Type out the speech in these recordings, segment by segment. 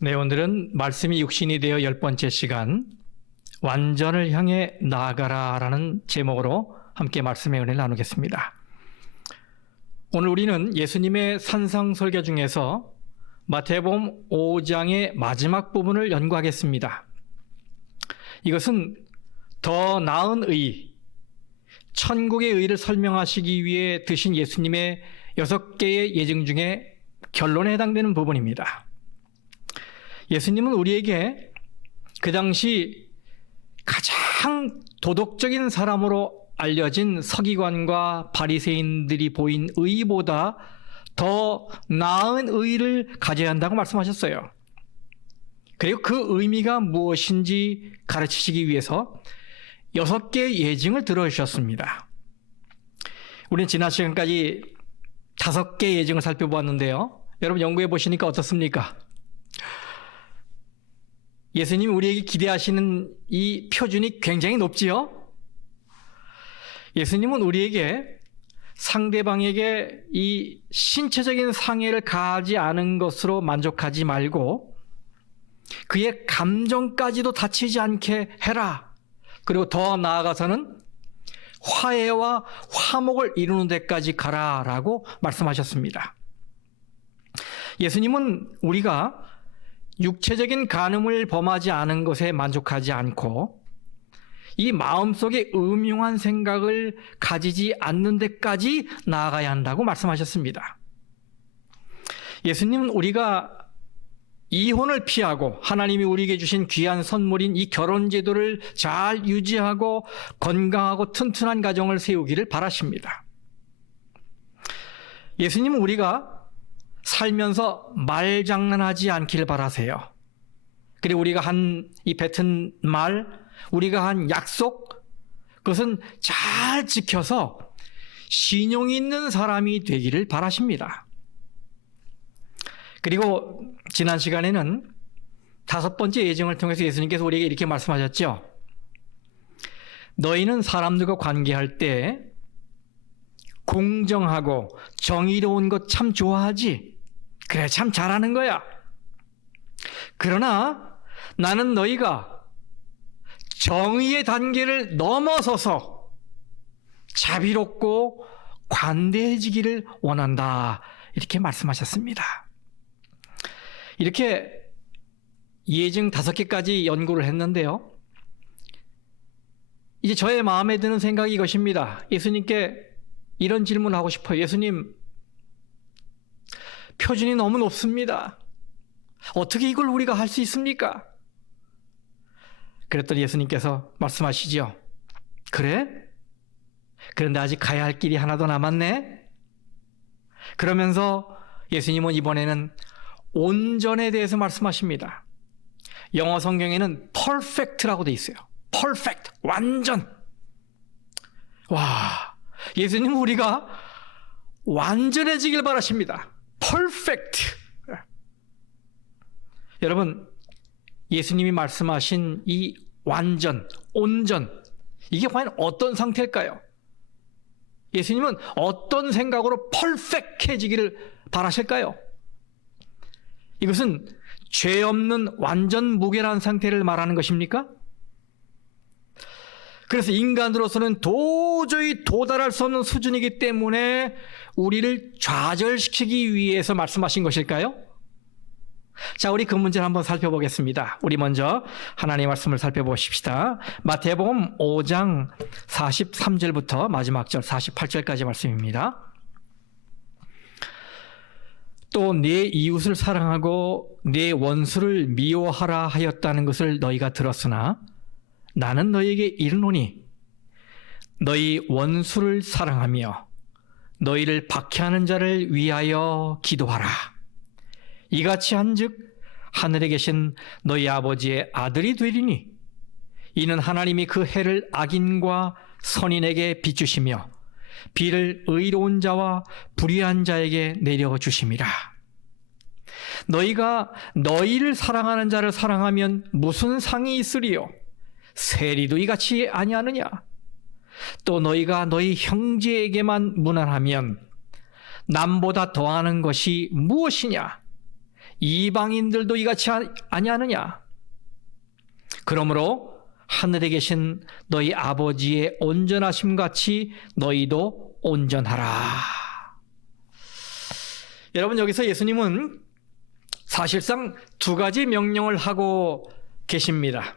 네, 오늘은 말씀이 육신이 되어 10번째 시간 완전을 향해 나아가라 라는 제목으로 함께 말씀의 은혜를 나누겠습니다. 오늘 우리는 예수님의 산상설교 중에서 마태복음 5장의 마지막 부분을 연구하겠습니다. 이것은 더 나은 의, 천국의 의를 설명하시기 위해 드신 예수님의 6개의 예증 중에 결론에 해당되는 부분입니다. 예수님은 우리에게 그 당시 가장 도덕적인 사람으로 알려진 서기관과 바리새인들이 보인 의보다 더 나은 의를 가져야 한다고 말씀하셨어요. 그리고 그 의미가 무엇인지 가르치시기 위해서 6개의 예증을 들어주셨습니다. 우리는 지난 시간까지 5개의 예증을 살펴보았는데요. 여러분 연구해 보시니까 어떻습니까? 예수님이 우리에게 기대하시는 이 표준이 굉장히 높지요? 예수님은 우리에게 상대방에게 이 신체적인 상해를 가하지 않은 것으로 만족하지 말고 그의 감정까지도 다치지 않게 해라. 그리고 더 나아가서는 화해와 화목을 이루는 데까지 가라라고 말씀하셨습니다. 예수님은 우리가 육체적인 간음을 범하지 않은 것에 만족하지 않고 이 마음속에 음흉한 생각을 가지지 않는 데까지 나아가야 한다고 말씀하셨습니다. 예수님은 우리가 이혼을 피하고 하나님이 우리에게 주신 귀한 선물인 이 결혼 제도를 잘 유지하고 건강하고 튼튼한 가정을 세우기를 바라십니다. 예수님은 우리가 살면서 말장난하지 않기를 바라세요. 그리고 우리가 한 이 뱉은 말, 우리가 한 약속, 그것은 잘 지켜서 신용 있는 사람이 되기를 바라십니다. 그리고 지난 시간에는 5번째 예증을 통해서 예수님께서 우리에게 이렇게 말씀하셨죠. 너희는 사람들과 관계할 때 공정하고 정의로운 것 참 좋아하지? 그래, 참 잘하는 거야. 그러나 나는 너희가 정의의 단계를 넘어서서 자비롭고 관대해지기를 원한다. 이렇게 말씀하셨습니다. 이렇게 예증 5개까지 연구를 했는데요. 이제 저의 마음에 드는 생각이 이것입니다. 예수님께 이런 질문을 하고 싶어요. 예수님, 표준이 너무 높습니다. 어떻게 이걸 우리가 할 수 있습니까? 그랬더니 예수님께서 말씀하시죠. 그래? 그런데 아직 가야 할 길이 하나 더 남았네? 그러면서 예수님은 이번에는 온전에 대해서 말씀하십니다. 영어 성경에는 perfect라고 돼 있어요. perfect, 완전. 와, 예수님은 우리가 완전해지길 바라십니다. perfect. 여러분, 예수님이 말씀하신 이 완전, 온전, 이게 과연 어떤 상태일까요? 예수님은 어떤 생각으로 perfect해지기를 바라실까요? 이것은 죄 없는 완전 무결한 상태를 말하는 것입니까? 그래서 인간으로서는 도저히 도달할 수 없는 수준이기 때문에 우리를 좌절시키기 위해서 말씀하신 것일까요? 자, 우리 그 문제를 한번 살펴보겠습니다. 우리 먼저 하나님의 말씀을 살펴보십시다. 마태복음 5장 43절부터 마지막 절 48절까지 말씀입니다. 또 내 이웃을 사랑하고 내 원수를 미워하라 하였다는 것을 너희가 들었으나 나는 너희에게 이르노니 너희 원수를 사랑하며 너희를 박해하는 자를 위하여 기도하라. 이같이 한즉 하늘에 계신 너희 아버지의 아들이 되리니 이는 하나님이 그 해를 악인과 선인에게 비추시며 비를 의로운 자와 불의한 자에게 내려주심이라. 너희가 너희를 사랑하는 자를 사랑하면 무슨 상이 있으리요? 세리도 이같이 아니하느냐? 또 너희가 너희 형제에게만 무난하면 남보다 더하는 것이 무엇이냐? 이방인들도 이같이 아니하느냐? 그러므로 하늘에 계신 너희 아버지의 온전하심 같이 너희도 온전하라. 여러분, 여기서 예수님은 사실상 두 가지 명령을 하고 계십니다.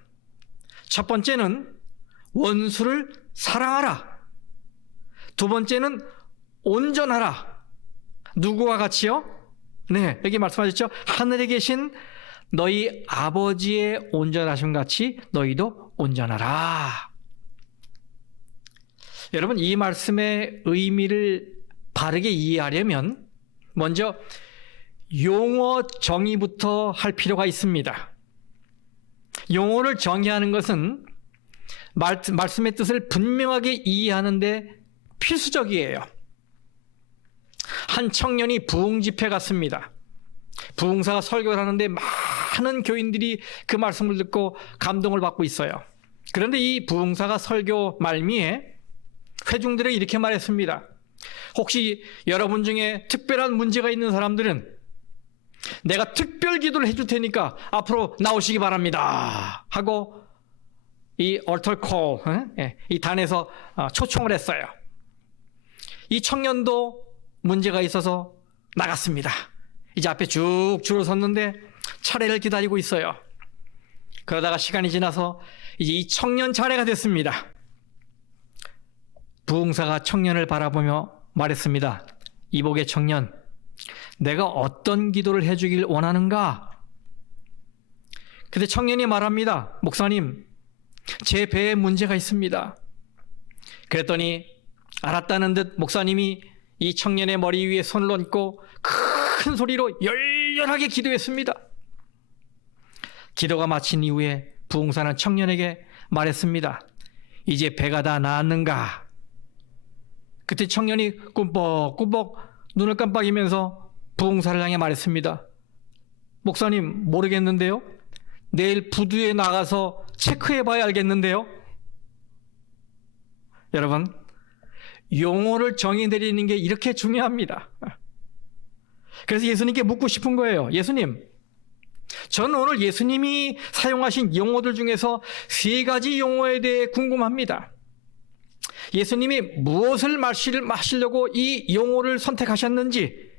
첫 번째는 원수를 사랑하라. 두 번째는 온전하라. 누구와 같이요? 네, 여기 말씀하셨죠? 하늘에 계신 너희 아버지의 온전하심 같이 너희도 온전하라. 여러분, 이 말씀의 의미를 바르게 이해하려면 먼저 용어 정의부터 할 필요가 있습니다. 용어를 정의하는 것은 말씀의 뜻을 분명하게 이해하는데 필수적이에요. 한 청년이 부흥 집회 갔습니다. 부흥사가 설교를 하는데 많은 교인들이 그 말씀을 듣고 감동을 받고 있어요. 그런데 이 부흥사가 설교 말미에 회중들에게 이렇게 말했습니다. 혹시 여러분 중에 특별한 문제가 있는 사람들은 내가 특별 기도를 해줄 테니까 앞으로 나오시기 바랍니다 하고 이 altar call, 이 단에서 초청을 했어요. 이 청년도 문제가 있어서 나갔습니다. 이제 앞에 쭉 줄을 섰는데 차례를 기다리고 있어요. 그러다가 시간이 지나서 이제 이 청년 차례가 됐습니다. 부흥사가 청년을 바라보며 말했습니다. 이복의 청년, 내가 어떤 기도를 해주길 원하는가? 근데 청년이 말합니다. 목사님, 제 배에 문제가 있습니다. 그랬더니 알았다는 듯 목사님이 이 청년의 머리 위에 손을 얹고 큰 소리로 열렬하게 기도했습니다. 기도가 마친 이후에 부흥사는 청년에게 말했습니다. 이제 배가 다 나았는가? 그때 청년이 꿈뻑꿈뻑 눈을 깜빡이면서 부흥사를 향해 말했습니다. 목사님, 모르겠는데요. 내일 부두에 나가서 체크해 봐야 알겠는데요. 여러분, 용어를 정의 내리는 게 이렇게 중요합니다. 그래서 예수님께 묻고 싶은 거예요. 예수님, 저는 오늘 예수님이 사용하신 용어들 중에서 세 가지 용어에 대해 궁금합니다. 예수님이 무엇을 마시려고 이 용어를 선택하셨는지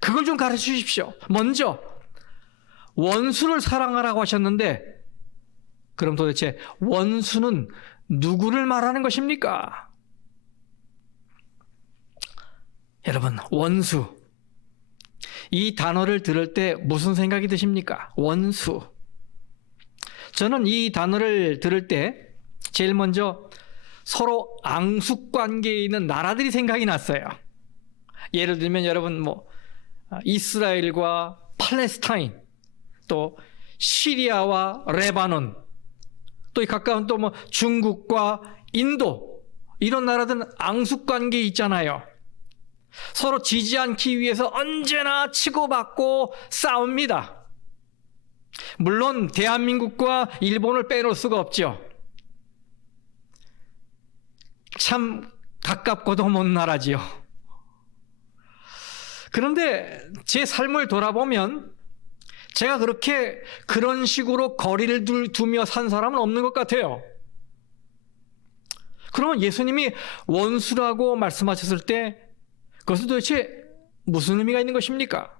그걸 좀 가르쳐 주십시오. 먼저 원수를 사랑하라고 하셨는데 그럼 도대체 원수는 누구를 말하는 것입니까? 여러분, 원수, 이 단어를 들을 때 무슨 생각이 드십니까? 원수. 저는 이 단어를 들을 때 제일 먼저 서로 앙숙관계에 있는 나라들이 생각이 났어요. 예를 들면 여러분 이스라엘과 팔레스타인, 또 시리아와 레바논, 또 가까운 또 중국과 인도, 이런 나라들은 앙숙관계에 있잖아요. 서로 지지 않기 위해서 언제나 치고받고 싸웁니다. 물론 대한민국과 일본을 빼놓을 수가 없죠. 참 가깝고도 먼 나라지요. 그런데 제 삶을 돌아보면 제가 그런 식으로 거리를 두며 산 사람은 없는 것 같아요. 그러면 예수님이 원수라고 말씀하셨을 때 그것은 도대체 무슨 의미가 있는 것입니까?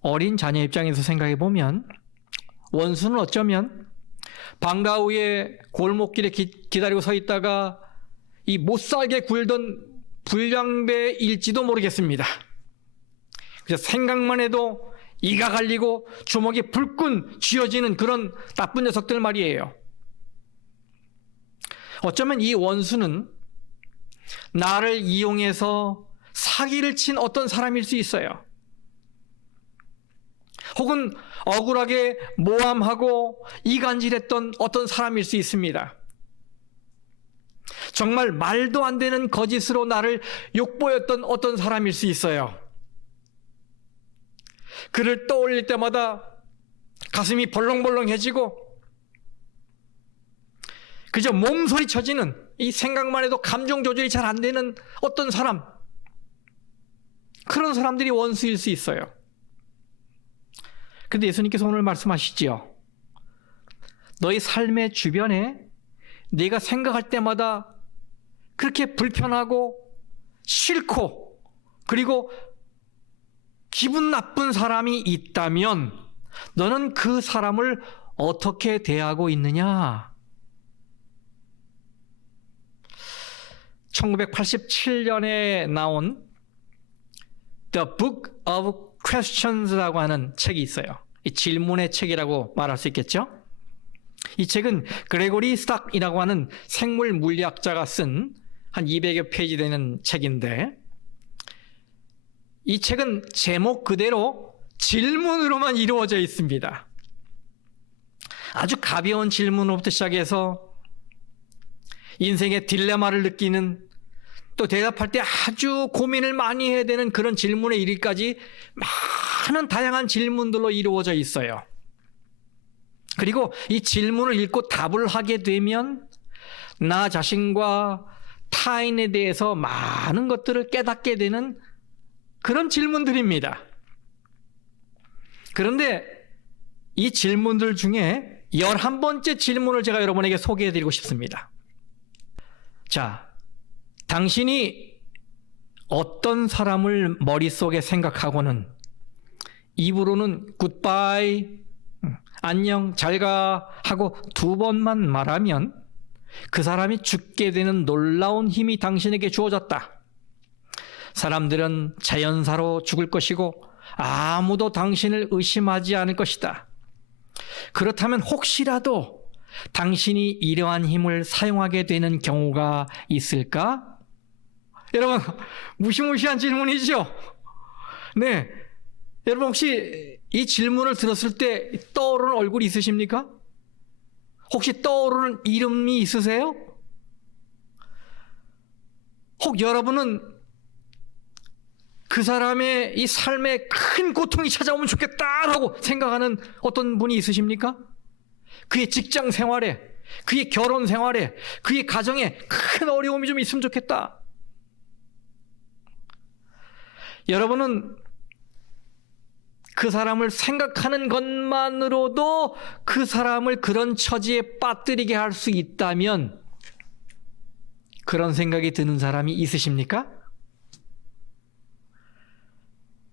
어린 자녀 입장에서 생각해 보면 원수는 어쩌면 방과 후에 골목길에 기다리고 서 있다가 이 못살게 굴던 불량배일지도 모르겠습니다. 그래서 생각만 해도 이가 갈리고 주먹이 불끈 쥐어지는 그런 나쁜 녀석들 말이에요. 어쩌면 이 원수는 나를 이용해서 사기를 친 어떤 사람일 수 있어요. 혹은 억울하게 모함하고 이간질했던 어떤 사람일 수 있습니다. 정말 말도 안 되는 거짓으로 나를 욕보였던 어떤 사람일 수 있어요. 그를 떠올릴 때마다 가슴이 벌렁벌렁해지고 그저 몸소리 쳐지는, 이 생각만 해도 감정 조절이 잘 안 되는 어떤 사람, 그런 사람들이 원수일 수 있어요. 근데 예수님께서 오늘 말씀하시지요. 너희 삶의 주변에 네가 생각할 때마다 그렇게 불편하고 싫고 그리고 기분 나쁜 사람이 있다면 너는 그 사람을 어떻게 대하고 있느냐? 1987년에 나온 The Book of Questions라고 하는 책이 있어요. 이 질문의 책이라고 말할 수 있겠죠? 이 책은 그레고리 스탁이라고 하는 생물 물리학자가 쓴 한 200여 페이지 되는 책인데, 이 책은 제목 그대로 질문으로만 이루어져 있습니다. 아주 가벼운 질문으로부터 시작해서 인생의 딜레마를 느끼는, 또 대답할 때 아주 고민을 많이 해야 되는 그런 질문에 이르기까지 많은 다양한 질문들로 이루어져 있어요. 그리고 이 질문을 읽고 답을 하게 되면 나 자신과 타인에 대해서 많은 것들을 깨닫게 되는 그런 질문들입니다. 그런데 이 질문들 중에 11번째 질문을 제가 여러분에게 소개해 드리고 싶습니다. 자, 당신이 어떤 사람을 머릿속에 생각하고는 입으로는 굿바이, 안녕, 잘가 하고 2번만 말하면 그 사람이 죽게 되는 놀라운 힘이 당신에게 주어졌다. 사람들은 자연사로 죽을 것이고 아무도 당신을 의심하지 않을 것이다. 그렇다면 혹시라도 당신이 이러한 힘을 사용하게 되는 경우가 있을까? 여러분, 무시무시한 질문이죠? 네. 여러분, 혹시 이 질문을 들었을 때 떠오르는 얼굴이 있으십니까? 혹시 떠오르는 이름이 있으세요? 혹 여러분은 그 사람의 이 삶에 큰 고통이 찾아오면 좋겠다라고 생각하는 어떤 분이 있으십니까? 그의 직장 생활에, 그의 결혼 생활에, 그의 가정에 큰 어려움이 좀 있으면 좋겠다. 여러분은 그 사람을 생각하는 것만으로도 그 사람을 그런 처지에 빠뜨리게 할 수 있다면 그런 생각이 드는 사람이 있으십니까?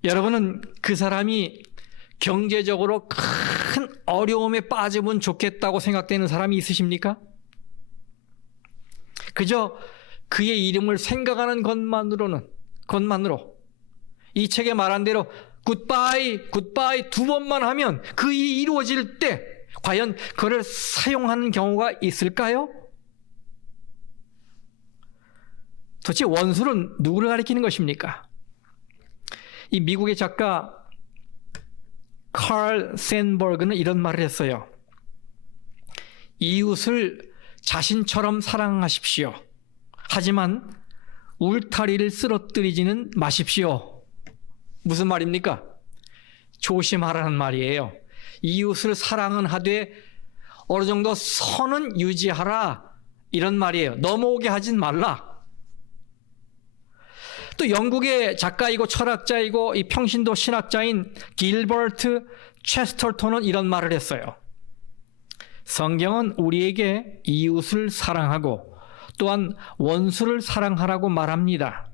여러분은 그 사람이 경제적으로 큰 어려움에 빠지면 좋겠다고 생각되는 사람이 있으십니까? 그저 그의 이름을 생각하는 것만으로 이 책에 말한 대로 굿바이, 굿바이 2번만 하면 그 일이 이루어질 때 과연 그를 사용하는 경우가 있을까요? 도대체 원수는 누구를 가리키는 것입니까? 이 미국의 작가 칼 샌버그는 이런 말을 했어요. 이웃을 자신처럼 사랑하십시오. 하지만 울타리를 쓰러뜨리지는 마십시오. 무슨 말입니까? 조심하라는 말이에요. 이웃을 사랑은 하되 어느 정도 선은 유지하라, 이런 말이에요. 넘어오게 하진 말라. 또 영국의 작가이고 철학자이고 이 평신도 신학자인 길버트 체스터턴은 이런 말을 했어요. 성경은 우리에게 이웃을 사랑하고 또한 원수를 사랑하라고 말합니다.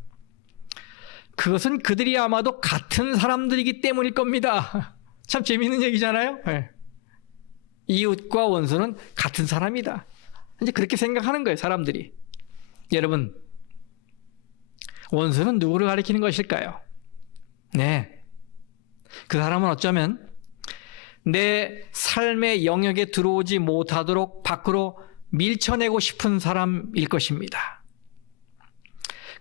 그것은 그들이 아마도 같은 사람들이기 때문일 겁니다. 참 재미있는 얘기잖아요. 네. 이웃과 원수는 같은 사람이다. 이제 그렇게 생각하는 거예요, 사람들이. 여러분, 원수는 누구를 가리키는 것일까요? 네. 그 사람은 어쩌면 내 삶의 영역에 들어오지 못하도록 밖으로 밀쳐내고 싶은 사람일 것입니다.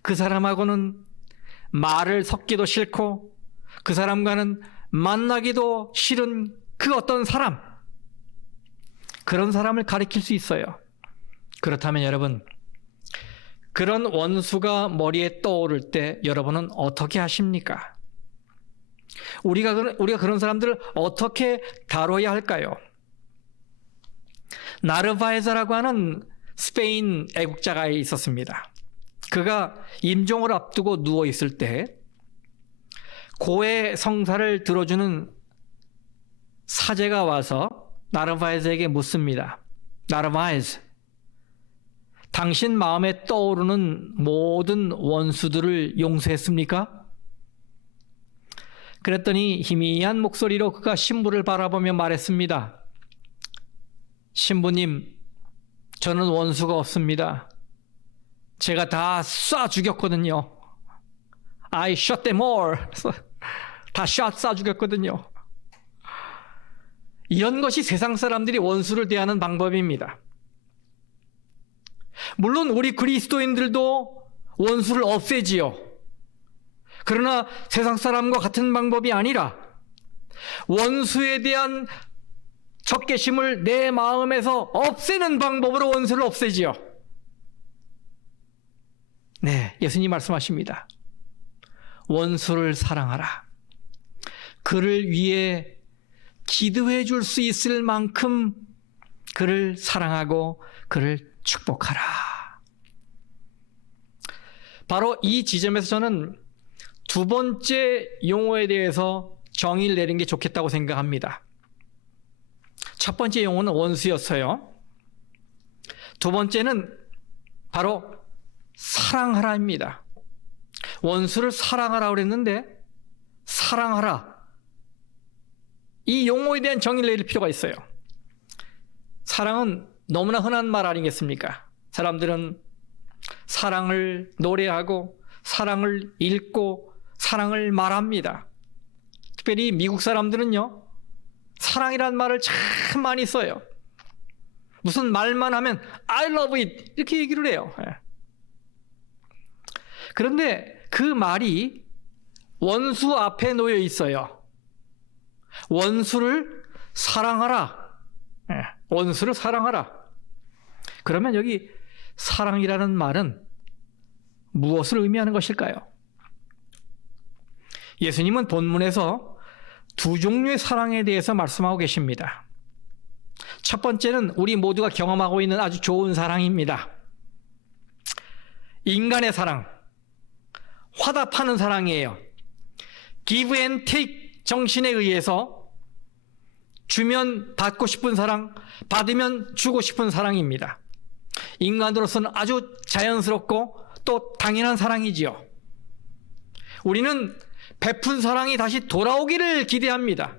그 사람하고는 말을 섞기도 싫고 그 사람과는 만나기도 싫은 그 어떤 사람, 그런 사람을 가리킬 수 있어요. 그렇다면 여러분, 그런 원수가 머리에 떠오를 때 여러분은 어떻게 하십니까? 우리가 그런 사람들을 어떻게 다뤄야 할까요? 나르바에자라고 하는 스페인 애국자가 있었습니다. 그가 임종을 앞두고 누워 있을 때 고해 성사를 들어주는 사제가 와서 나르바에스에게 묻습니다. 나르바에스, 당신 마음에 떠오르는 모든 원수들을 용서했습니까? 그랬더니 희미한 목소리로 그가 신부를 바라보며 말했습니다. 신부님, 저는 원수가 없습니다. 제가 다 쏴 죽였거든요. I shot them all. 다 쏴 죽였거든요. 이런 것이 세상 사람들이 원수를 대하는 방법입니다. 물론 우리 그리스도인들도 원수를 없애지요. 그러나 세상 사람과 같은 방법이 아니라 원수에 대한 적개심을 내 마음에서 없애는 방법으로 원수를 없애지요. 네, 예수님 말씀하십니다. 원수를 사랑하라. 그를 위해 기도해 줄 수 있을 만큼 그를 사랑하고 그를 축복하라. 바로 이 지점에서 저는 두 번째 용어에 대해서 정의를 내리는 게 좋겠다고 생각합니다. 첫 번째 용어는 원수였어요. 두 번째는 바로 사랑하라입니다. 원수를 사랑하라 그랬는데 사랑하라, 이 용어에 대한 정의를 내릴 필요가 있어요. 사랑은 너무나 흔한 말 아니겠습니까? 사람들은 사랑을 노래하고 사랑을 읽고 사랑을 말합니다. 특별히 미국 사람들은요, 사랑이란 말을 참 많이 써요. 무슨 말만 하면 I love it 이렇게 얘기를 해요. 그런데 그 말이 원수 앞에 놓여 있어요. 원수를 사랑하라. 원수를 사랑하라. 그러면 여기 사랑이라는 말은 무엇을 의미하는 것일까요? 예수님은 본문에서 두 종류의 사랑에 대해서 말씀하고 계십니다. 첫 번째는 우리 모두가 경험하고 있는 아주 좋은 사랑입니다. 인간의 사랑, 화답하는 사랑이에요. give and take 정신에 의해서 주면 받고 싶은 사랑, 받으면 주고 싶은 사랑입니다. 인간으로서는 아주 자연스럽고 또 당연한 사랑이지요. 우리는 베푼 사랑이 다시 돌아오기를 기대합니다.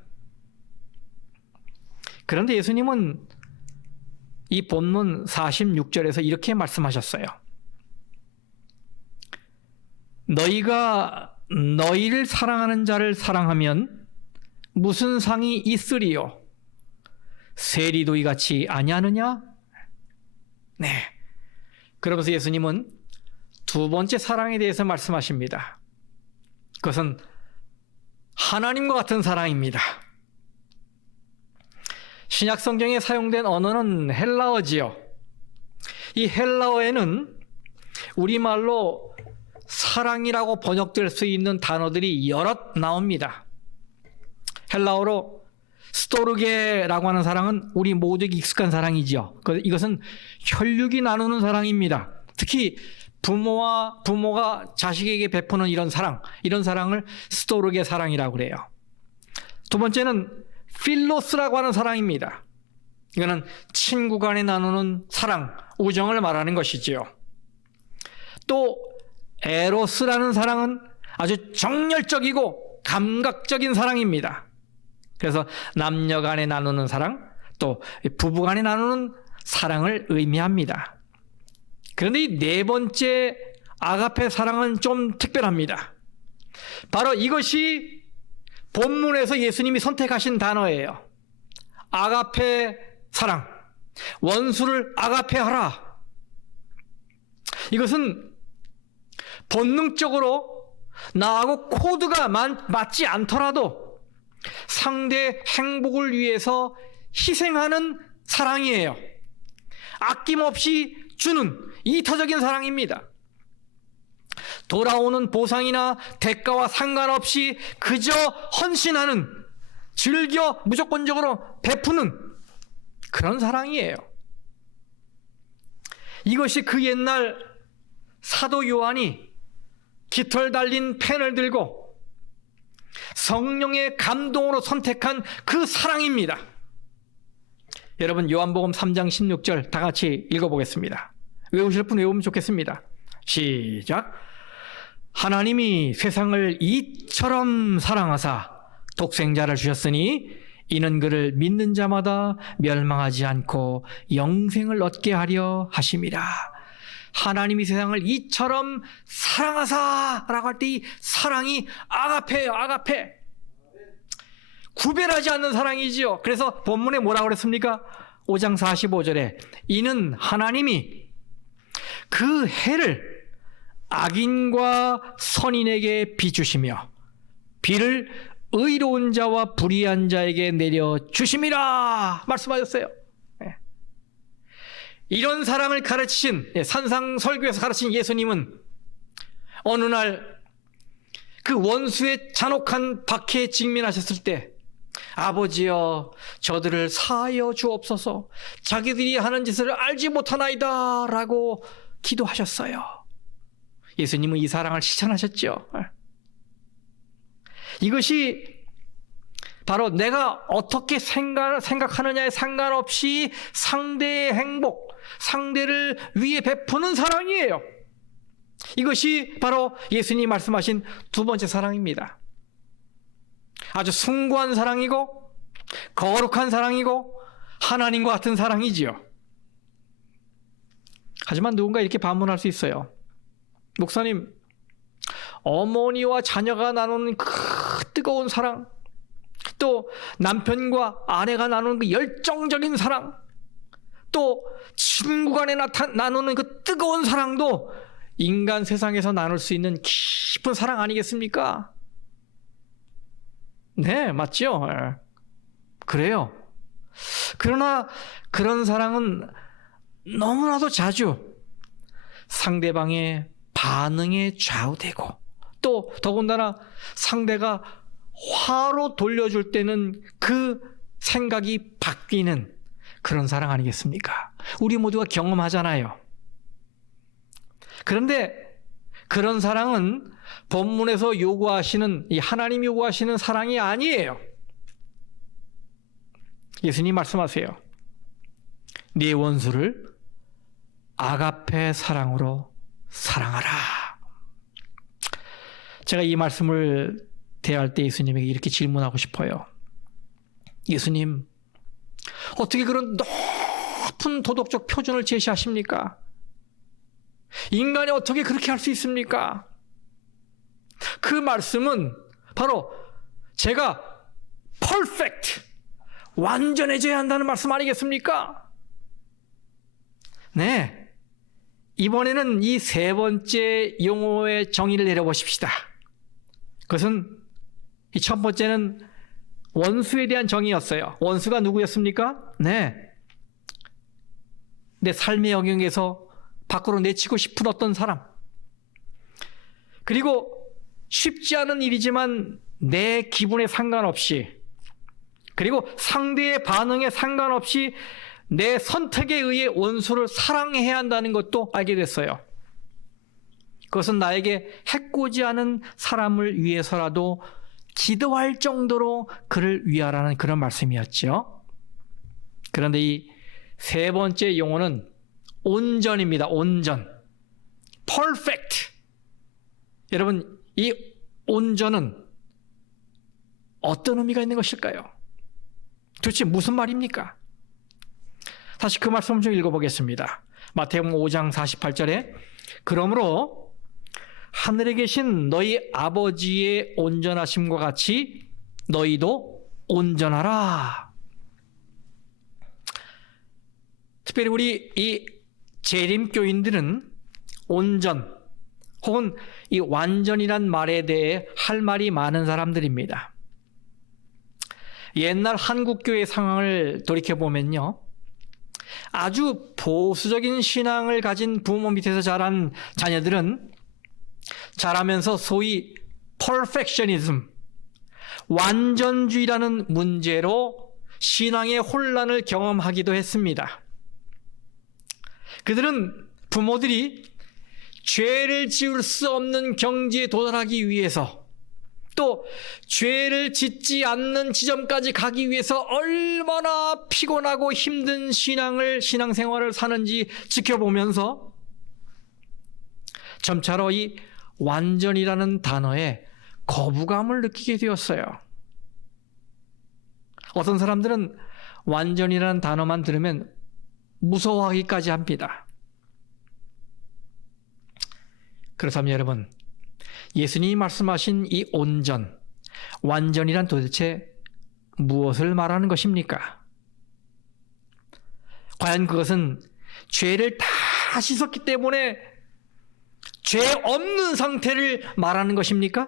그런데 예수님은 이 본문 46절에서 이렇게 말씀하셨어요. 너희가 너희를 사랑하는 자를 사랑하면 무슨 상이 있으리요? 세리도이 같이 아니하느냐? 네. 그러면서 예수님은 두 번째 사랑에 대해서 말씀하십니다. 그것은 하나님과 같은 사랑입니다. 신약 성경에 사용된 언어는 헬라어지요. 이 헬라어에는 우리말로 사랑이라고 번역될 수 있는 단어들이 여럿 나옵니다. 헬라어로 스토르게라고 하는 사랑은 우리 모두에게 익숙한 사랑이지요. 이것은 혈육이 나누는 사랑입니다. 특히 부모가 자식에게 베푸는 이런 사랑을 스토르게 사랑이라고 그래요. 두 번째는 필로스라고 하는 사랑입니다. 이거는 친구 간에 나누는 사랑, 우정을 말하는 것이지요. 또 에로스라는 사랑은 아주 정열적이고 감각적인 사랑입니다. 그래서 남녀 간에 나누는 사랑, 또 부부 간에 나누는 사랑을 의미합니다. 그런데 이 네 번째 아가페 사랑은 좀 특별합니다. 바로 이것이 본문에서 예수님이 선택하신 단어예요. 아가페 사랑, 원수를 아가페하라. 이것은 본능적으로 나하고 코드가 맞지 않더라도 상대의 행복을 위해서 희생하는 사랑이에요. 아낌없이 주는 이타적인 사랑입니다. 돌아오는 보상이나 대가와 상관없이 그저 헌신하는, 즐겨 무조건적으로 베푸는 그런 사랑이에요. 이것이 그 옛날 사도 요한이 깃털 달린 펜을 들고 성령의 감동으로 선택한 그 사랑입니다. 여러분, 요한복음 3장 16절 다 같이 읽어보겠습니다. 외우실 분 외우면 좋겠습니다. 시작. 하나님이 세상을 이처럼 사랑하사 독생자를 주셨으니 이는 그를 믿는 자마다 멸망하지 않고 영생을 얻게 하려 하심이라. 하나님이 세상을 이처럼 사랑하사 라고 할 때 이 사랑이 아가페예요. 아가페. 구별하지 않는 사랑이지요. 그래서 본문에 뭐라고 그랬습니까? 5장 45절에 이는 하나님이 그 해를 악인과 선인에게 비추시며 비를 의로운 자와 불의한 자에게 내려주심이라 말씀하셨어요. 이런 사랑을 가르치신, 산상설교에서 가르친 예수님은 어느 날 그 원수의 잔혹한 박해에 직면하셨을 때 아버지여 저들을 사하여 주옵소서 자기들이 하는 짓을 알지 못하나이다 라고 기도하셨어요. 예수님은 이 사랑을 실천하셨죠. 이것이 바로 내가 어떻게 생각하느냐에 상관없이 상대의 행복, 상대를 위해 베푸는 사랑이에요. 이것이 바로 예수님이 말씀하신 두 번째 사랑입니다. 아주 숭고한 사랑이고 거룩한 사랑이고 하나님과 같은 사랑이지요. 하지만 누군가 이렇게 반문할 수 있어요. 목사님, 어머니와 자녀가 나누는 그 뜨거운 사랑, 또 남편과 아내가 나누는 그 열정적인 사랑, 또 친구 간에 나누는 그 뜨거운 사랑도 인간 세상에서 나눌 수 있는 깊은 사랑 아니겠습니까? 네, 맞죠? 그래요. 그러나 그런 사랑은 너무나도 자주 상대방의 반응에 좌우되고 또 더군다나 상대가 화로 돌려줄 때는 그 생각이 바뀌는 그런 사랑 아니겠습니까? 우리 모두가 경험하잖아요. 그런데 그런 사랑은 본문에서 요구하시는, 이 하나님 요구하시는 사랑이 아니에요. 예수님 말씀하세요. 네 원수를 아가페 사랑으로 사랑하라. 제가 이 말씀을 대할 때 예수님에게 이렇게 질문하고 싶어요. 예수님, 어떻게 그런 높은 도덕적 표준을 제시하십니까? 인간이 어떻게 그렇게 할 수 있습니까? 그 말씀은 바로 제가 perfect, 완전해져야 한다는 말씀 아니겠습니까? 네. 이번에는 이 세 번째 용어의 정의를 내려보십시다. 그것은 이 첫 번째는 원수에 대한 정의였어요. 원수가 누구였습니까? 네. 내 삶의 영역에서 밖으로 내치고 싶은 어떤 사람. 그리고 쉽지 않은 일이지만 내 기분에 상관없이, 그리고 상대의 반응에 상관없이 내 선택에 의해 원수를 사랑해야 한다는 것도 알게 됐어요. 그것은 나에게 해코지 않은 사람을 위해서라도 기도할 정도로 그를 위하라는 그런 말씀이었죠. 그런데 이 세 번째 용어는 온전입니다. 온전. perfect. 여러분, 이 온전은 어떤 의미가 있는 것일까요? 도대체 무슨 말입니까? 다시 그 말씀을 좀 읽어보겠습니다. 마태복음 5장 48절에 그러므로 하늘에 계신 너희 아버지의 온전하심과 같이 너희도 온전하라. 특별히 우리 이 재림교인들은 온전 혹은 이 완전이란 말에 대해 할 말이 많은 사람들입니다. 옛날 한국교회 상황을 돌이켜보면요, 아주 보수적인 신앙을 가진 부모 밑에서 자란 자녀들은 자라면서 소위 perfectionism, 완전주의라는 문제로 신앙의 혼란을 경험하기도 했습니다. 그들은 부모들이 죄를 지을 수 없는 경지에 도달하기 위해서 또 죄를 짓지 않는 지점까지 가기 위해서 얼마나 피곤하고 힘든 신앙생활을 사는지 지켜보면서 점차로 이 완전이라는 단어에 거부감을 느끼게 되었어요. 어떤 사람들은 완전이라는 단어만 들으면 무서워하기까지 합니다. 그렇다면 여러분, 예수님이 말씀하신 이 온전, 완전이란 도대체 무엇을 말하는 것입니까? 과연 그것은 죄를 다 씻었기 때문에 죄 없는 상태를 말하는 것입니까?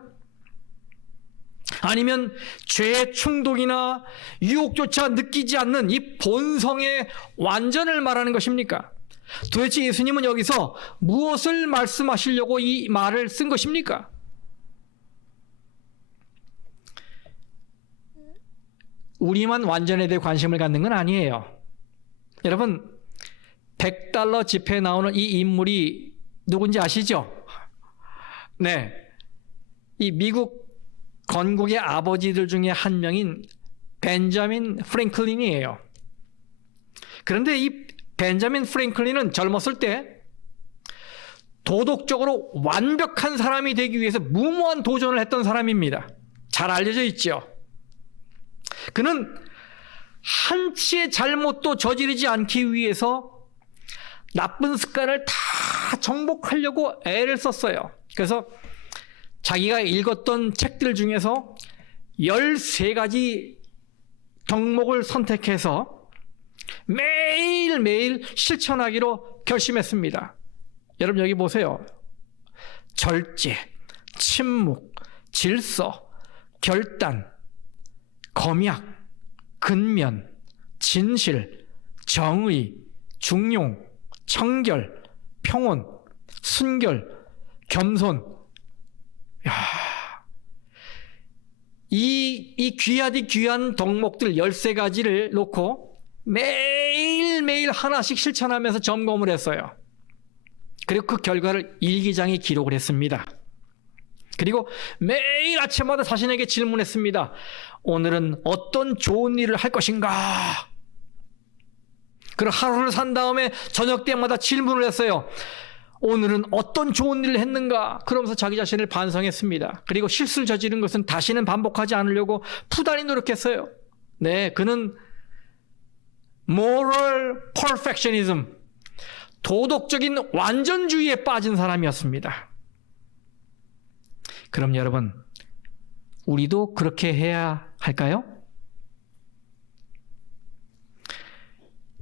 아니면 죄의 충동이나 유혹조차 느끼지 않는 이 본성의 완전을 말하는 것입니까? 도대체 예수님은 여기서 무엇을 말씀하시려고 이 말을 쓴 것입니까? 우리만 완전에 대해 관심을 갖는 건 아니에요. 여러분, $100 지폐에 나오는 이 인물이 누군지 아시죠? 네, 이 미국 건국의 아버지들 중에 한 명인 벤자민 프랭클린이에요. 그런데 이 벤자민 프랭클린은 젊었을 때 도덕적으로 완벽한 사람이 되기 위해서 무모한 도전을 했던 사람입니다. 잘 알려져 있죠. 그는 한치의 잘못도 저지르지 않기 위해서 나쁜 습관을 다 정복하려고 애를 썼어요. 그래서 자기가 읽었던 책들 중에서 13가지 덕목을 선택해서 매일매일 실천하기로 결심했습니다. 여러분 여기 보세요. 절제, 침묵, 질서, 결단, 검약, 근면, 진실, 정의, 중용, 청결, 평온, 순결, 겸손. 이 귀하디 귀한 덕목들 13가지를 놓고 매일매일 하나씩 실천하면서 점검을 했어요. 그리고 그 결과를 일기장에 기록을 했습니다. 그리고 매일 아침마다 자신에게 질문했습니다. 오늘은 어떤 좋은 일을 할 것인가? 그리고 하루를 산 다음에 저녁 때마다 질문을 했어요. 오늘은 어떤 좋은 일을 했는가? 그러면서 자기 자신을 반성했습니다. 그리고 실수를 저지른 것은 다시는 반복하지 않으려고 부단히 노력했어요. 네, 그는 moral perfectionism, 도덕적인 완전주의에 빠진 사람이었습니다. 그럼 여러분, 우리도 그렇게 해야 할까요?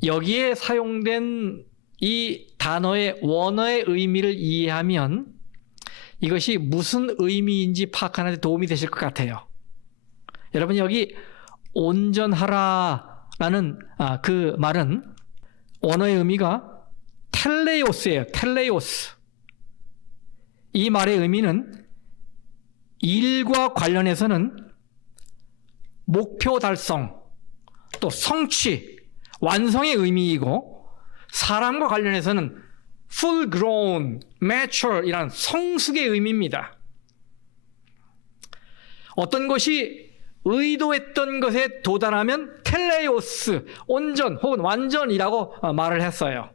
여기에 사용된 이 단어의 원어의 의미를 이해하면 이것이 무슨 의미인지 파악하는 데 도움이 되실 것 같아요. 여러분 여기 온전하라라는 그 말은 원어의 의미가 텔레오스예요. 텔레오스. 이 말의 의미는 일과 관련해서는 목표 달성, 또 성취, 완성의 의미이고 사람과 관련해서는 full grown, mature 이란 성숙의 의미입니다. 어떤 것이 의도했던 것에 도달하면 텔레오스, 온전 혹은 완전이라고 말을 했어요.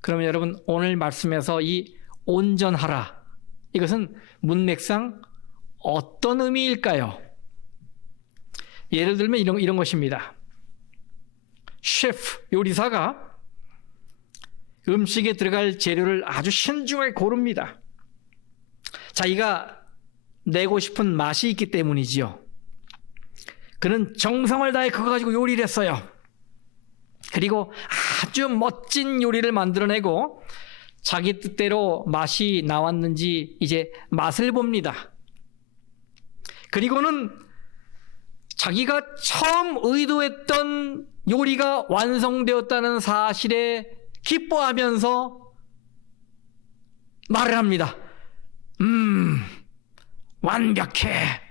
그러면 여러분 오늘 말씀에서 이 온전하라, 이것은 문맥상 어떤 의미일까요? 예를 들면 이런 것입니다. 셰프, 요리사가 음식에 들어갈 재료를 아주 신중하게 고릅니다. 자기가 내고 싶은 맛이 있기 때문이지요. 그는 정성을 다해 그거 가지고 요리를 했어요. 그리고 아주 멋진 요리를 만들어내고 자기 뜻대로 맛이 나왔는지 이제 맛을 봅니다. 그리고는 자기가 처음 의도했던 요리가 완성되었다는 사실에 기뻐하면서 말을 합니다. 완벽해.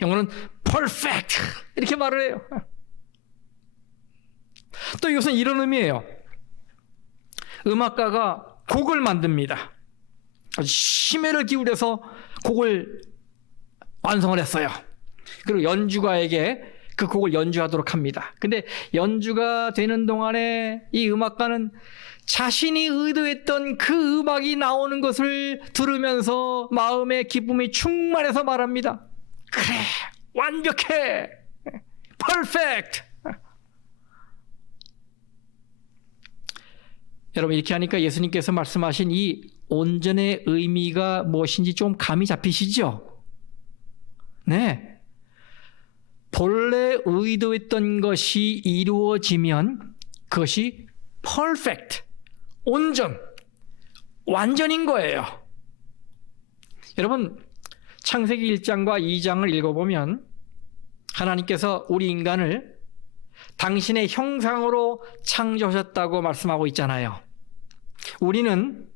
영어는 perfect 이렇게 말을 해요. 또 이것은 이런 의미예요. 음악가가 곡을 만듭니다. 아주 심혈을 기울여서 곡을 완성을 했어요. 그리고 연주가에게 그 곡을 연주하도록 합니다. 근데 연주가 되는 동안에 이 음악가는 자신이 의도했던 그 음악이 나오는 것을 들으면서 마음의 기쁨이 충만해서 말합니다. 그래, 완벽해, 퍼펙트. 여러분, 이렇게 하니까 예수님께서 말씀하신 이 온전의 의미가 무엇인지 좀 감이 잡히시죠? 네. 본래 의도했던 것이 이루어지면 그것이 perfect, 온전, 완전인 거예요. 여러분, 창세기 1장과 2장을 읽어보면 하나님께서 우리 인간을 당신의 형상으로 창조하셨다고 말씀하고 있잖아요. 우리는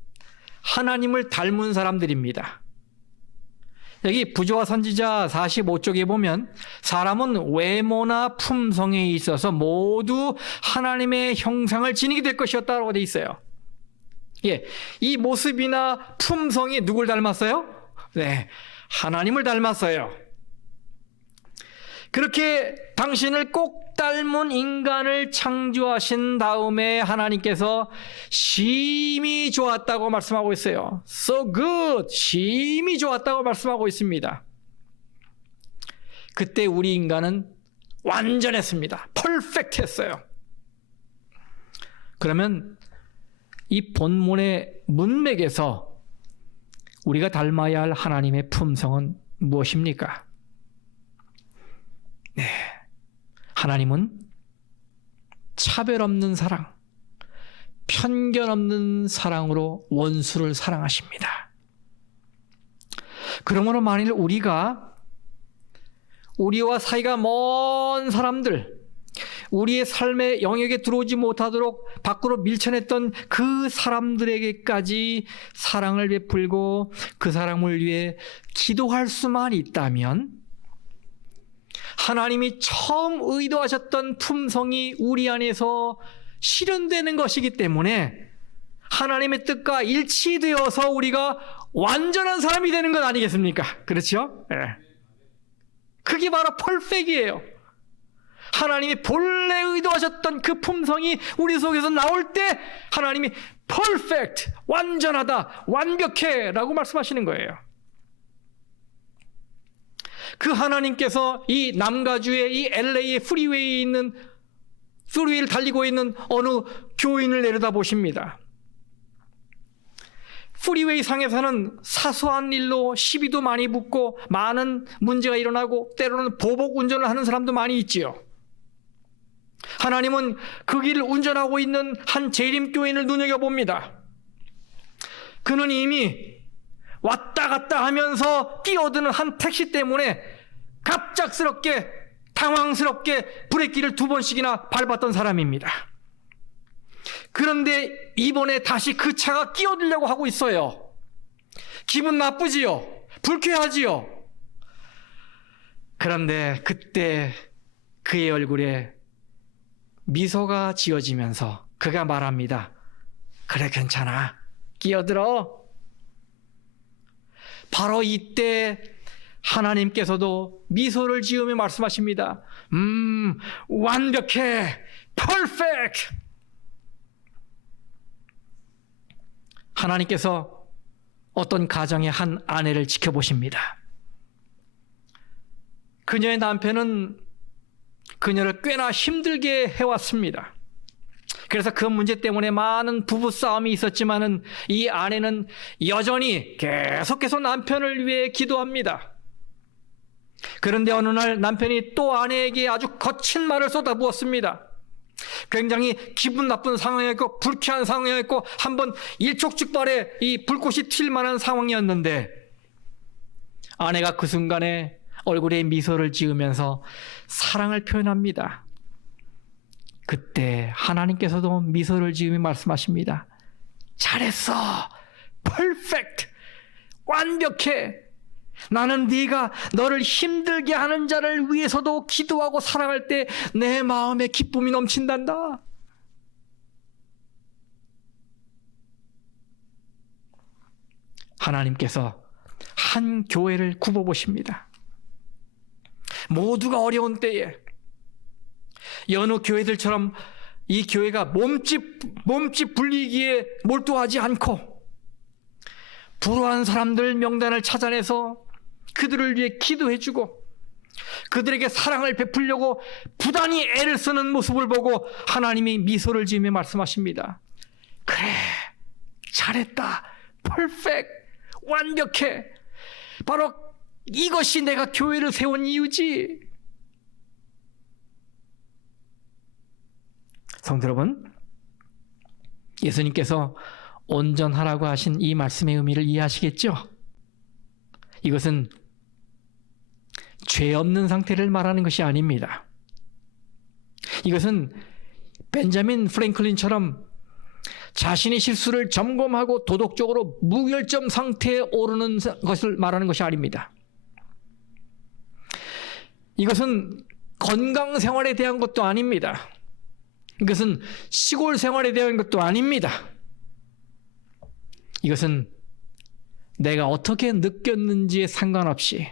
하나님을 닮은 사람들입니다. 여기 부조와 선지자 45쪽에 보면 사람은 외모나 품성에 있어서 모두 하나님의 형상을 지니게 될 것이었다고 되어 있어요. 예, 이 모습이나 품성이 누굴 닮았어요? 네, 하나님을 닮았어요. 그렇게 당신을 꼭 닮은 인간을 창조하신 다음에 하나님께서 심히 좋았다고 말씀하고 있어요. So good, 심히 좋았다고 말씀하고 있습니다. 그때 우리 인간은 완전했습니다. 퍼펙트했어요. 그러면 이 본문의 문맥에서 우리가 닮아야 할 하나님의 품성은 무엇입니까? 네, 하나님은 차별 없는 사랑, 편견 없는 사랑으로 원수를 사랑하십니다. 그러므로 만일 우리가 우리와 사이가 먼 사람들, 우리의 삶의 영역에 들어오지 못하도록 밖으로 밀쳐냈던 그 사람들에게까지 사랑을 베풀고 그 사람을 위해 기도할 수만 있다면 하나님이 처음 의도하셨던 품성이 우리 안에서 실현되는 것이기 때문에 하나님의 뜻과 일치되어서 우리가 완전한 사람이 되는 것 아니겠습니까? 그렇죠? 네. 그게 바로 퍼펙트이에요. 하나님이 본래 의도하셨던 그 품성이 우리 속에서 나올 때 하나님이 퍼펙트, 완전하다, 완벽해 라고 말씀하시는 거예요. 그 하나님께서 이 남가주의 이 LA의 프리웨이를 달리고 있는 어느 교인을 내려다보십니다. 프리웨이 상에서는 사소한 일로 시비도 많이 붙고 많은 문제가 일어나고 때로는 보복 운전을 하는 사람도 많이 있지요. 하나님은 그 길을 운전하고 있는 한 재림교인을 눈여겨봅니다. 그는 이미 왔다 갔다 하면서 끼어드는 한 택시 때문에 갑작스럽게 당황스럽게 브레이크를 2번씩이나 밟았던 사람입니다. 그런데 이번에 다시 그 차가 끼어들려고 하고 있어요. 기분 나쁘지요? 불쾌하지요? 그런데 그때 그의 얼굴에 미소가 지어지면서 그가 말합니다. 그래, 괜찮아. 끼어들어. 바로 이때 하나님께서도 미소를 지으며 말씀하십니다. 완벽해. 퍼펙트. 하나님께서 어떤 가정의 한 아내를 지켜보십니다. 그녀의 남편은 그녀를 꽤나 힘들게 해왔습니다. 그래서 그 문제 때문에 많은 부부싸움이 있었지만은 이 아내는 여전히 계속해서 남편을 위해 기도합니다. 그런데 어느 날 남편이 또 아내에게 아주 거친 말을 쏟아부었습니다. 굉장히 기분 나쁜 상황이었고 불쾌한 상황이었고 한번 일촉즉발의 이 불꽃이 튈 만한 상황이었는데 아내가 그 순간에 얼굴에 미소를 지으면서 사랑을 표현합니다. 그때 하나님께서도 미소를 지으며 말씀하십니다. 잘했어. 퍼펙트. 완벽해. 나는 네가 너를 힘들게 하는 자를 위해서도 기도하고 사랑할 때 내 마음에 기쁨이 넘친단다. 하나님께서 한 교회를 굽어보십니다. 모두가 어려운 때에 여느 교회들처럼 이 교회가 몸집 불리기에 몰두하지 않고 불우한 사람들 명단을 찾아내서 그들을 위해 기도해주고 그들에게 사랑을 베풀려고 부단히 애를 쓰는 모습을 보고 하나님이 미소를 지으며 말씀하십니다. 그래, 잘했다, 퍼펙트, 완벽해. 바로 이것이 내가 교회를 세운 이유지. 성도 여러분, 예수님께서 온전하라고 하신 이 말씀의 의미를 이해하시겠죠? 이것은 죄 없는 상태를 말하는 것이 아닙니다. 이것은 벤자민 프랭클린처럼 자신의 실수를 점검하고 도덕적으로 무결점 상태에 오르는 것을 말하는 것이 아닙니다. 이것은 건강 생활에 대한 것도 아닙니다. 이것은 시골 생활에 대한 것도 아닙니다. 이것은 내가 어떻게 느꼈는지에 상관없이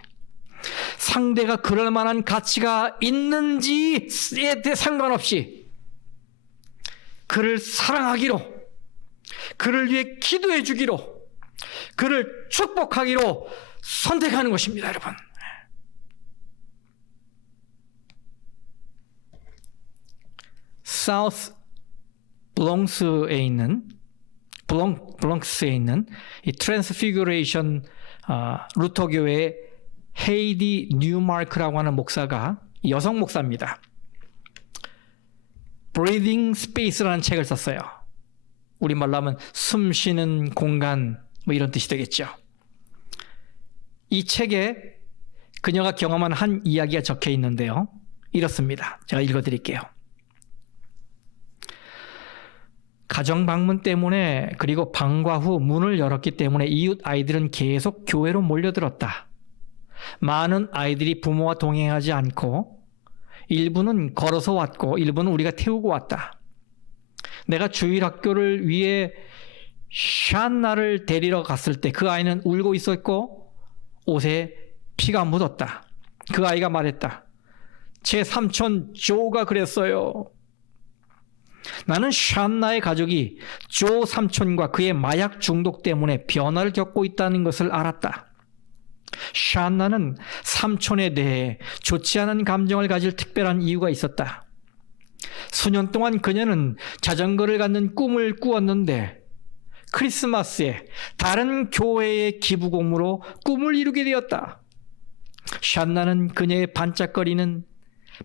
상대가 그럴 만한 가치가 있는지에 대해 상관없이 그를 사랑하기로, 그를 위해 기도해 주기로, 그를 축복하기로 선택하는 것입니다, 여러분. 사우스 블롱스에 있는 이 트랜스피규레이션 루터 교회의 헤이디 뉴마크라고 하는 목사가 여성 목사입니다. Breathing Space라는 책을 썼어요. 우리말로 하면 숨 쉬는 공간 뭐 이런 뜻이 되겠죠. 이 책에 그녀가 경험한 한 이야기가 적혀 있는데요. 이렇습니다. 제가 읽어드릴게요. 가정 방문 때문에 그리고 방과 후 문을 열었기 때문에 이웃 아이들은 계속 교회로 몰려들었다. 많은 아이들이 부모와 동행하지 않고 일부는 걸어서 왔고 일부는 우리가 태우고 왔다. 내가 주일학교를 위해 샨나를 데리러 갔을 때 그 아이는 울고 있었고 옷에 피가 묻었다. 그 아이가 말했다. 제 삼촌 조가 그랬어요. 나는 샨나의 가족이 조 삼촌과 그의 마약 중독 때문에 변화를 겪고 있다는 것을 알았다. 샨나는 삼촌에 대해 좋지 않은 감정을 가질 특별한 이유가 있었다. 수년 동안 그녀는 자전거를 갖는 꿈을 꾸었는데 크리스마스에 다른 교회의 기부금으로 꿈을 이루게 되었다. 샨나는 그녀의 반짝거리는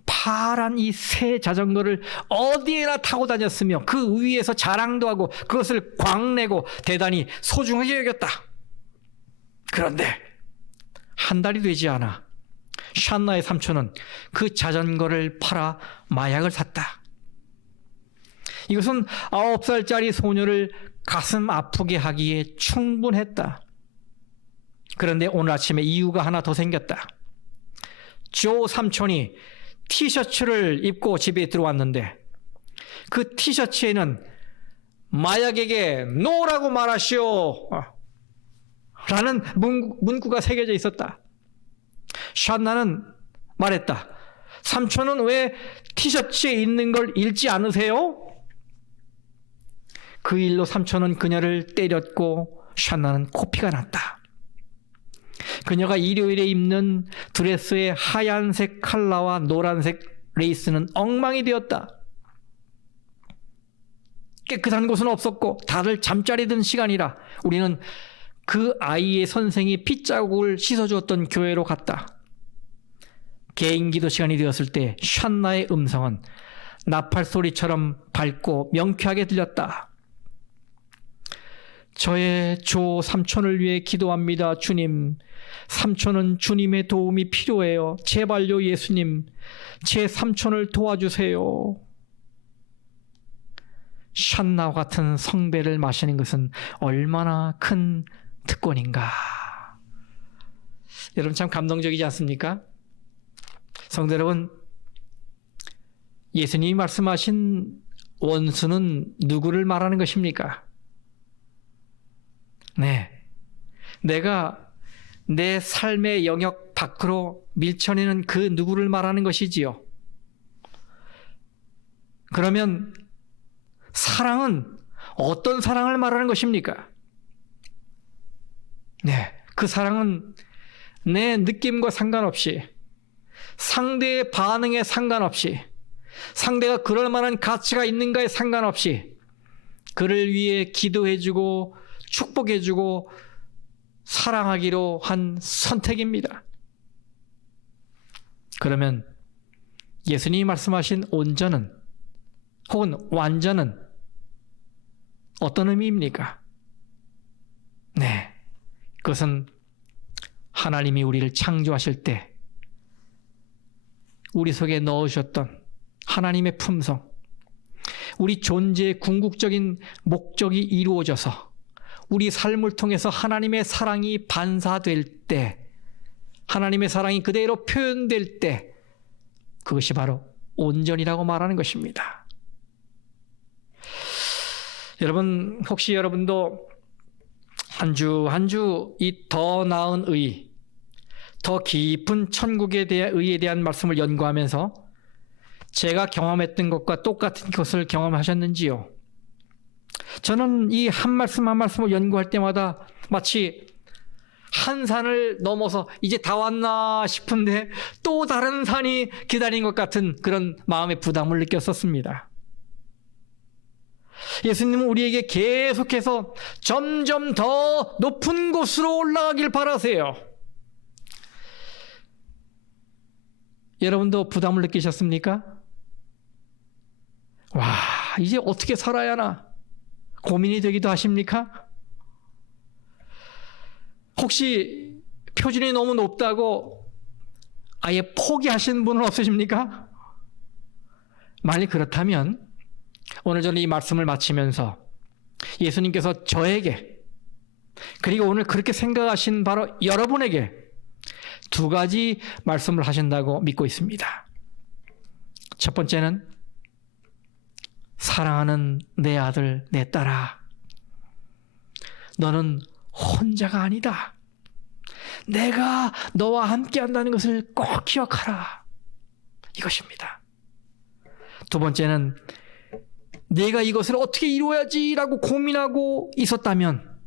파란 이 새 자전거를 어디에나 타고 다녔으며 그 위에서 자랑도 하고 그것을 광내고 대단히 소중하게 여겼다. 그런데 한 달이 되지 않아 샨나의 삼촌은 그 자전거를 팔아 마약을 샀다. 이것은 9살짜리 소녀를 가슴 아프게 하기에 충분했다. 그런데 오늘 아침에 이유가 하나 더 생겼다. 조 삼촌이 티셔츠를 입고 집에 들어왔는데 그 티셔츠에는 마약에게 노라고 말하시오 라는 문구가 새겨져 있었다. 샨나는 말했다. 삼촌은 왜 티셔츠에 있는 걸 읽지 않으세요? 그 일로 삼촌은 그녀를 때렸고 샨나는 코피가 났다. 그녀가 일요일에 입는 드레스의 하얀색 컬러와 노란색 레이스는 엉망이 되었다. 깨끗한 곳은 없었고 다들 잠자리 든 시간이라 우리는 그 아이의 선생이 핏자국을 씻어주었던 교회로 갔다. 개인 기도 시간이 되었을 때 샨나의 음성은 나팔 소리처럼 밝고 명쾌하게 들렸다. 저의 조 삼촌을 위해 기도합니다, 주님. 삼촌은 주님의 도움이 필요해요. 제발요, 예수님. 제 삼촌을 도와주세요. 샨나와 같은 성배를 마시는 것은 얼마나 큰 특권인가. 여러분 참 감동적이지 않습니까? 성도 여러분, 예수님이 말씀하신 원수는 누구를 말하는 것입니까? 네, 내가 내 삶의 영역 밖으로 밀쳐내는 그 누구를 말하는 것이지요. 그러면 사랑은 어떤 사랑을 말하는 것입니까? 네, 그 사랑은 내 느낌과 상관없이, 상대의 반응에 상관없이, 상대가 그럴 만한 가치가 있는가에 상관없이 그를 위해 기도해주고 축복해주고 사랑하기로 한 선택입니다. 그러면 예수님이 말씀하신 온전은 혹은 완전은 어떤 의미입니까? 네, 그것은 하나님이 우리를 창조하실 때 우리 속에 넣으셨던 하나님의 품성, 우리 존재의 궁극적인 목적이 이루어져서 우리 삶을 통해서 하나님의 사랑이 반사될 때, 하나님의 사랑이 그대로 표현될 때, 그것이 바로 온전이라고 말하는 것입니다. 여러분, 혹시 여러분도 한 주 한 주 이 더 나은 의, 더 깊은 천국에 대한 의에 대한 말씀을 연구하면서 제가 경험했던 것과 똑같은 것을 경험하셨는지요? 저는 이 한 말씀 한 말씀을 연구할 때마다 마치 한 산을 넘어서 이제 다 왔나 싶은데 또 다른 산이 기다린 것 같은 그런 마음의 부담을 느꼈었습니다. 예수님은 우리에게 계속해서 점점 더 높은 곳으로 올라가길 바라세요. 여러분도 부담을 느끼셨습니까? 와, 이제 어떻게 살아야 하나 고민이 되기도 하십니까? 혹시 표준이 너무 높다고 아예 포기하신 분은 없으십니까? 만약 그렇다면 오늘 저는 이 말씀을 마치면서 예수님께서 저에게, 그리고 오늘 그렇게 생각하신 바로 여러분에게 두 가지 말씀을 하신다고 믿고 있습니다. 첫 번째는 사랑하는 내 아들, 내 딸아, 너는 혼자가 아니다. 내가 너와 함께 한다는 것을 꼭 기억하라. 이것입니다. 두 번째는 내가 이것을 어떻게 이루어야지라고 고민하고 있었다면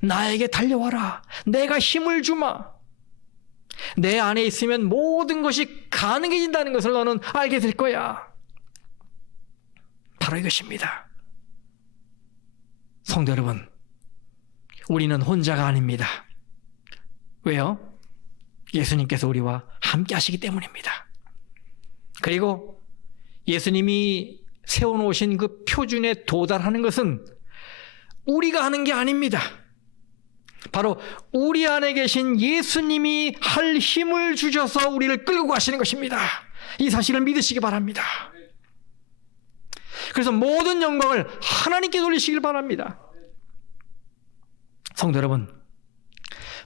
나에게 달려와라. 내가 힘을 주마. 내 안에 있으면 모든 것이 가능해진다는 것을 너는 알게 될 거야. 바로 이것입니다. 성도 여러분, 우리는 혼자가 아닙니다. 왜요? 예수님께서 우리와 함께 하시기 때문입니다. 그리고 예수님이 세워놓으신 그 표준에 도달하는 것은 우리가 하는 게 아닙니다. 바로 우리 안에 계신 예수님이 할 힘을 주셔서 우리를 끌고 가시는 것입니다. 이 사실을 믿으시기 바랍니다. 그래서 모든 영광을 하나님께 돌리시길 바랍니다. 성도 여러분,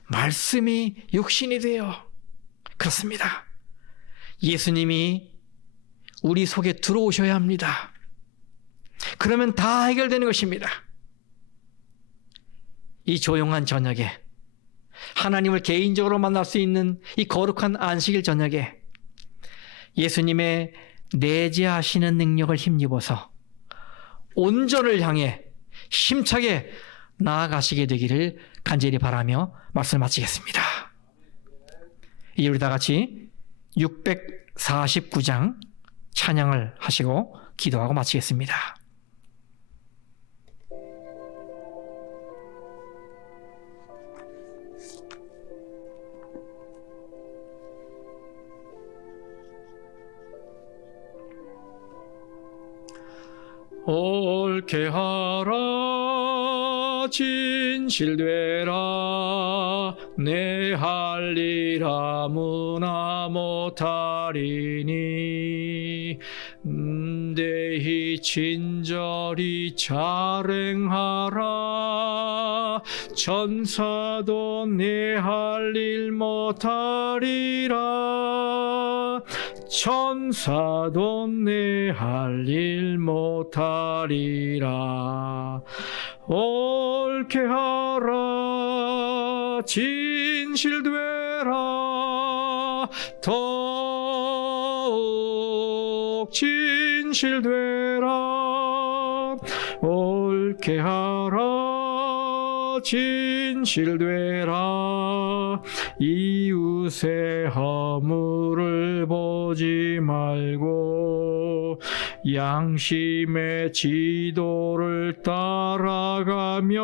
말씀이 육신이 되어, 그렇습니다. 예수님이 우리 속에 들어오셔야 합니다. 그러면 다 해결되는 것입니다. 이 조용한 저녁에 하나님을 개인적으로 만날 수 있는 이 거룩한 안식일 저녁에 예수님의 내재하시는 능력을 힘입어서 온전을 향해 힘차게 나아가시게 되기를 간절히 바라며 말씀을 마치겠습니다. 이제 우리 다 같이 649장 찬양을 하시고 기도하고 마치겠습니다. 옳게 하라 진실되라 내 할 일 아무나 못하리니 대히 친절히 잘 행하라 천사도 내 할 일 못하리라 천사도 내 할 일 못하리라 옳게 하라 진실되라 진실되라. 더욱 진실되라. 옳게 하라. 진실되라. 이웃의 허물을 보지 말고 양심의 지도를 따라가며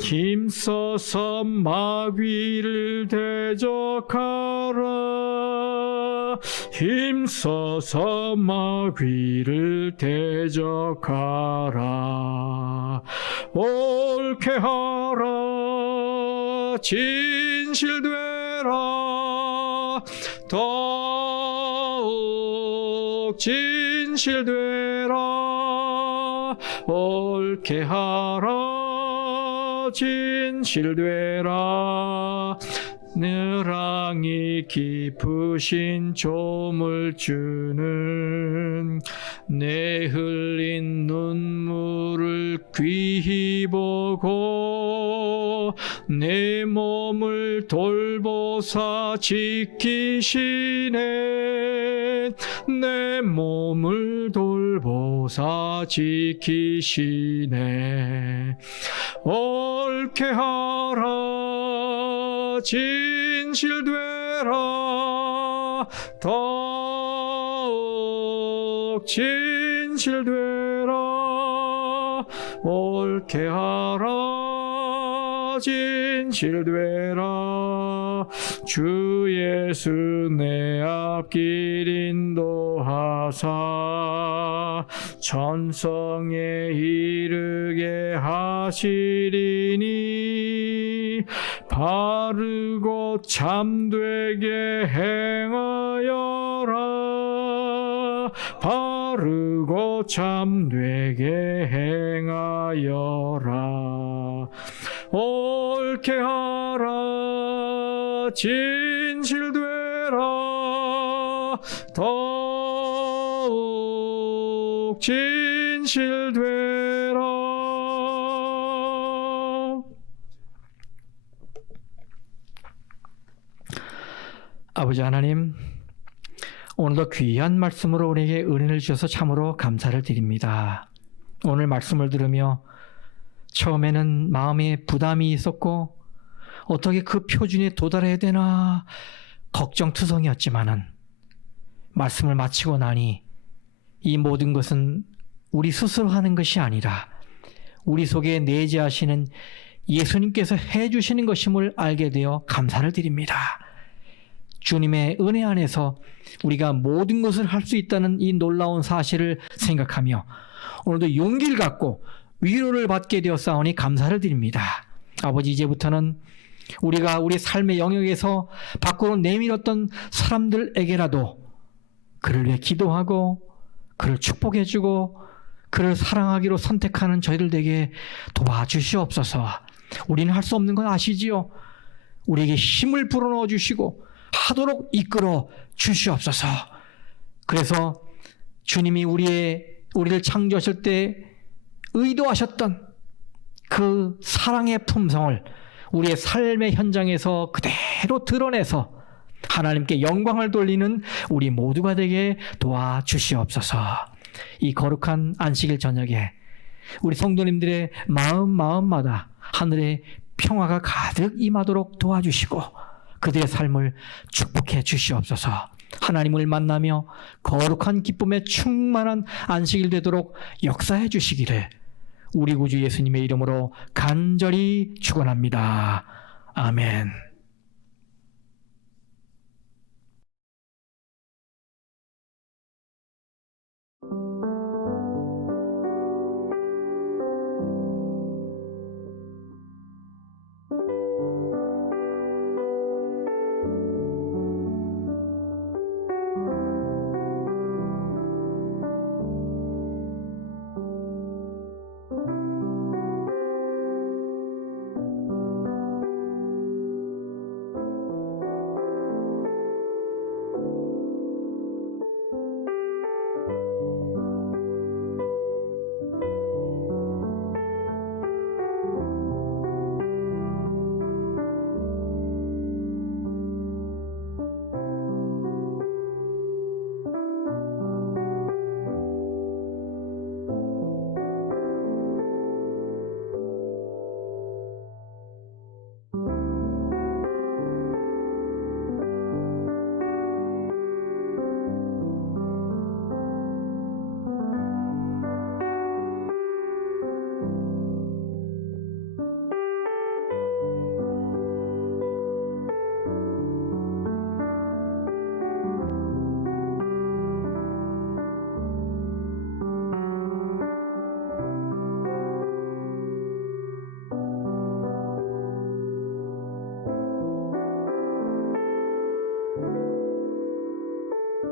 힘써서 마귀를 대적하라. 힘써서 마귀를 대적하라. 옳게 하라. 진실되라. 더욱 진실되라. 옳게 하라. 진실되라. 너랑이 깊으신 조물주는 내 흘린 눈물을 귀히 보고 내 몸을 돌보사 지키시네. 내 몸을 돌보사 지키시네. 옳게 하라. 진실되라. 더욱 진실되라. 옳게 하라. 진실되라. 주 예수 내 앞길 인도하사 천성에 이르게 하시리니 바르고 참되게 행하여라. 바르고 참되게 행하여라. 옳게 하라. 진실되라. 더욱 진실되라. 아버지 하나님, 오늘도 귀한 말씀으로 우리에게 은혜를 주셔서 참으로 감사를 드립니다. 오늘 말씀을 들으며 처음에는 마음에 부담이 있었고 어떻게 그 표준에 도달해야 되나 걱정투성이었지만은 말씀을 마치고 나니 이 모든 것은 우리 스스로 하는 것이 아니라 우리 속에 내재하시는 예수님께서 해주시는 것임을 알게 되어 감사를 드립니다. 주님의 은혜 안에서 우리가 모든 것을 할 수 있다는 이 놀라운 사실을 생각하며 오늘도 용기를 갖고 위로를 받게 되었사오니 감사를 드립니다. 아버지, 이제부터는 우리가 우리 삶의 영역에서 밖으로 내밀었던 사람들에게라도 그를 위해 기도하고 그를 축복해주고 그를 사랑하기로 선택하는 저희들 되게 도와주시옵소서. 우리는 할 수 없는 건 아시지요? 우리에게 힘을 불어넣어 주시고 하도록 이끌어 주시옵소서. 그래서 주님이 우리를 창조하실 때 의도하셨던 그 사랑의 품성을 우리의 삶의 현장에서 그대로 드러내서 하나님께 영광을 돌리는 우리 모두가 되게 도와주시옵소서. 이 거룩한 안식일 저녁에 우리 성도님들의 마음마다 하늘의 평화가 가득 임하도록 도와주시고 그들의 삶을 축복해 주시옵소서. 하나님을 만나며 거룩한 기쁨에 충만한 안식일 되도록 역사해 주시기를 우리 구주 예수님의 이름으로 간절히 축원합니다. 아멘.